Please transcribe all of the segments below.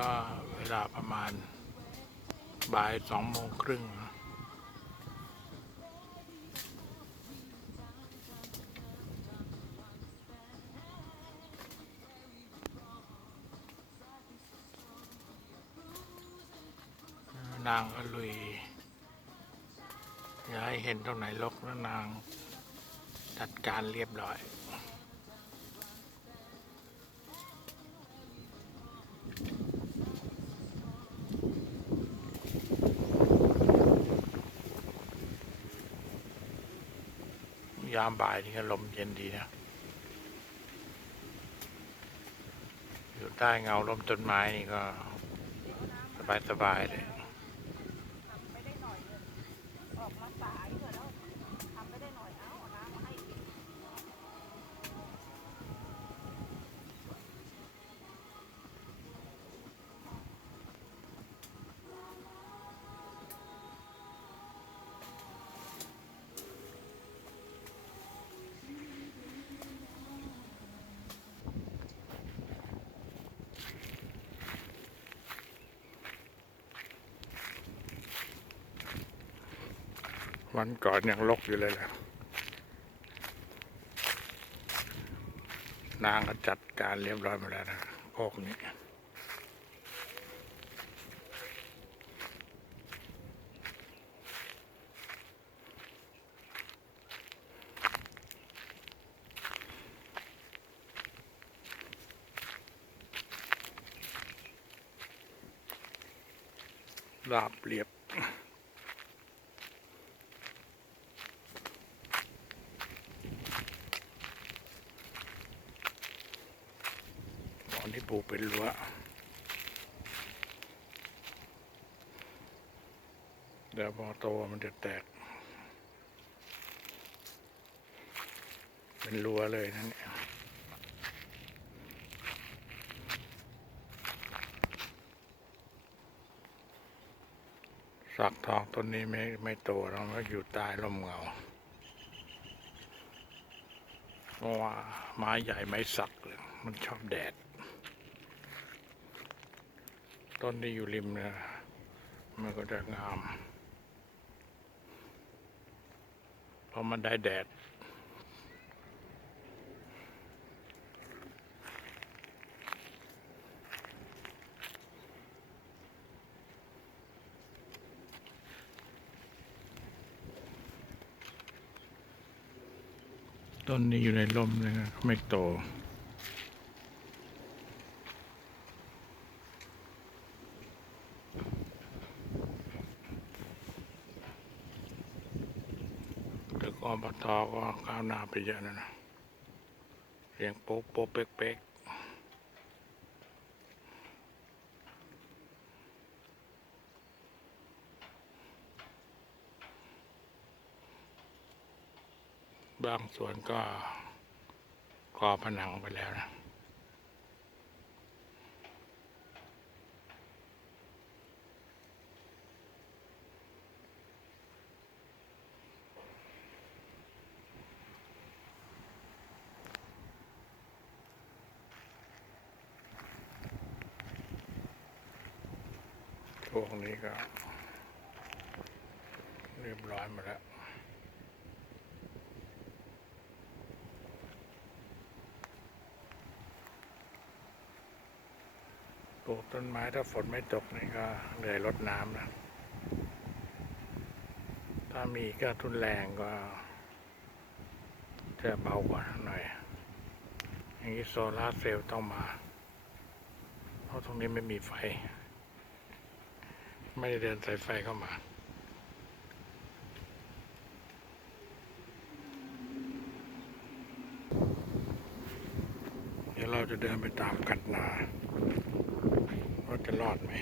ก็เวลาประมาณบ่ายสองโมงครึ่งนางก็ลุยอย่าให้เห็นตรงไหนลกแล้วนางจัดการเรียบร้อยามบ่ายนี่ก็ลมเย็นดีนะ อยู่ใต้เงาลมต้นไม้นี่ก็สบายสบายเลย วันก่อนยังลกอยู่เลยแหละนางก็จัดการเรียบร้อยหมาแล้วนะพวกนี้ลาบเรียบ ตอน ที่ปลูกเป็นรั้วเดี๋ยวพอโตมันจะแตก เป็นรั้วเลยนั่นเนี่ยสักทองต้นนี้ไม่ไม่โตแล้วมันก็อยู่ใต้ร่มเงาเพราะว่าไม้ใหญ่ไม้สักเลยมันชอบแดด ต้นที่อยู่ริมนี่ยมันก็จะงามเพราะมันได้แดดต้นนี้อยู่ในร่มเลยนะไม่โต อบตก็ก้าวหน้าไปเยอะนะนะเรียงโป๊กโป๊กเป๊กเป๊กบางส่วนก็ก่อผนังไปแล้วนะ วกนี้ก็ เรียบร้อยหมาแล้วปลูกต้นไม้ถ้าฝนไม่ตกนี่ก็เหนื่อยรดน้ำนะ ถ้ามีก็ทุนแรงก็จะเบากว่าหน่อย อย่างนี้โซลาร์เซลล์ต้องมา เพราะตรงนี้ไม่มีไฟ ไม่ได้เดินสายไฟเข้ามา เดี๋ยวเราจะเดินไปตามกันนาว่าจะรอดไหม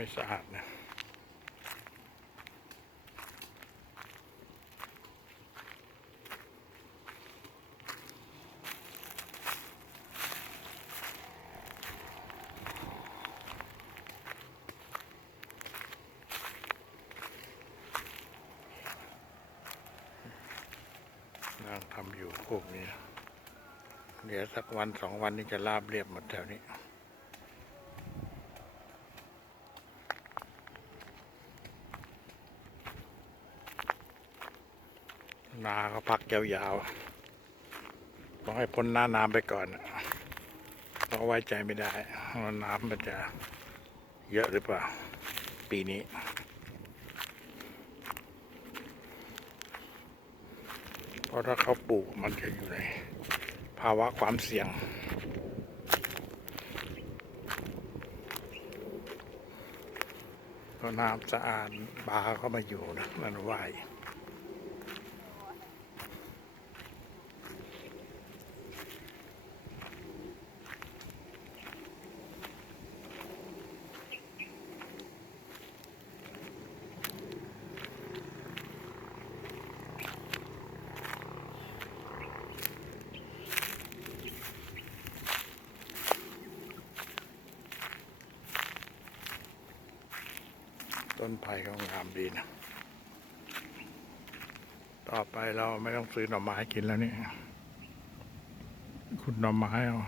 ไม่สะอาดนะนั่งทำอยู่พวกนี้ เดี๋ยวสักวันสองวันนี้จะลาบเรียบหมดแถวนี้ นาก็พักยาวๆต้องให้พ้นหน้าน้ำไปก่อนเพราะไว้ใจไม่ได้ว่าน้ำมันจะเยอะหรือเปล่า ปีนี้เพราะถ้าเขาปลูกมันจะอยู่ใน ภาวะความเสี่ยงเพราะน้ำสะอาดปลาเข้ามาอยู่นะมันว่าย ต้นไผ่ก็งามดีนะ ต่อไปเราไม่ต้องซื้อหน่อไม้กินแล้วนี่ขุดหน่อไม้เอา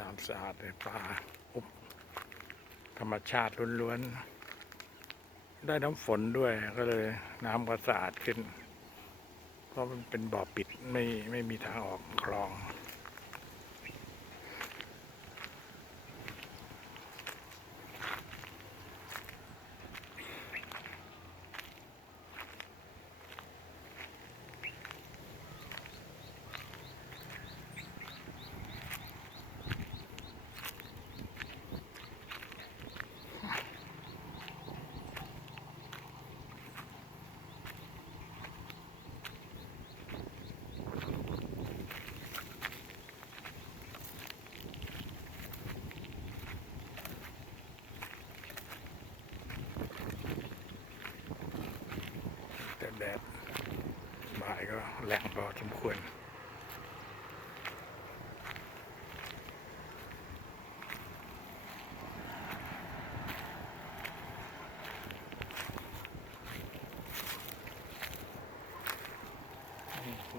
น้ำสะอาดเลยปลาอุบธรรมชาติล้วนๆ ได้น้ำฝนด้วยก็เลยน้ำก็สะอาดขึ้น เพราะมันเป็นบ่อปิดไม่ไม่มีทางออกคลอง แต่แดดบ่ายก็แรงพอสมควร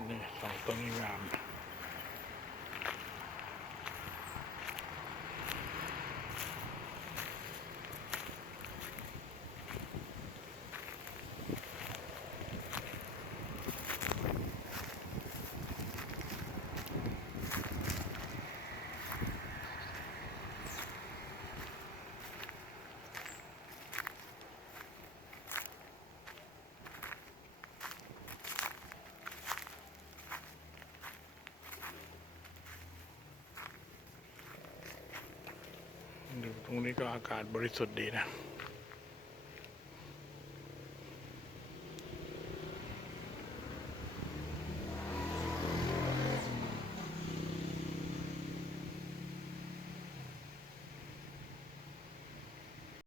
นี่สองต้นนี้งาม ดูตรงนี้ก็อากาศบริสุทธิ์ดีนะ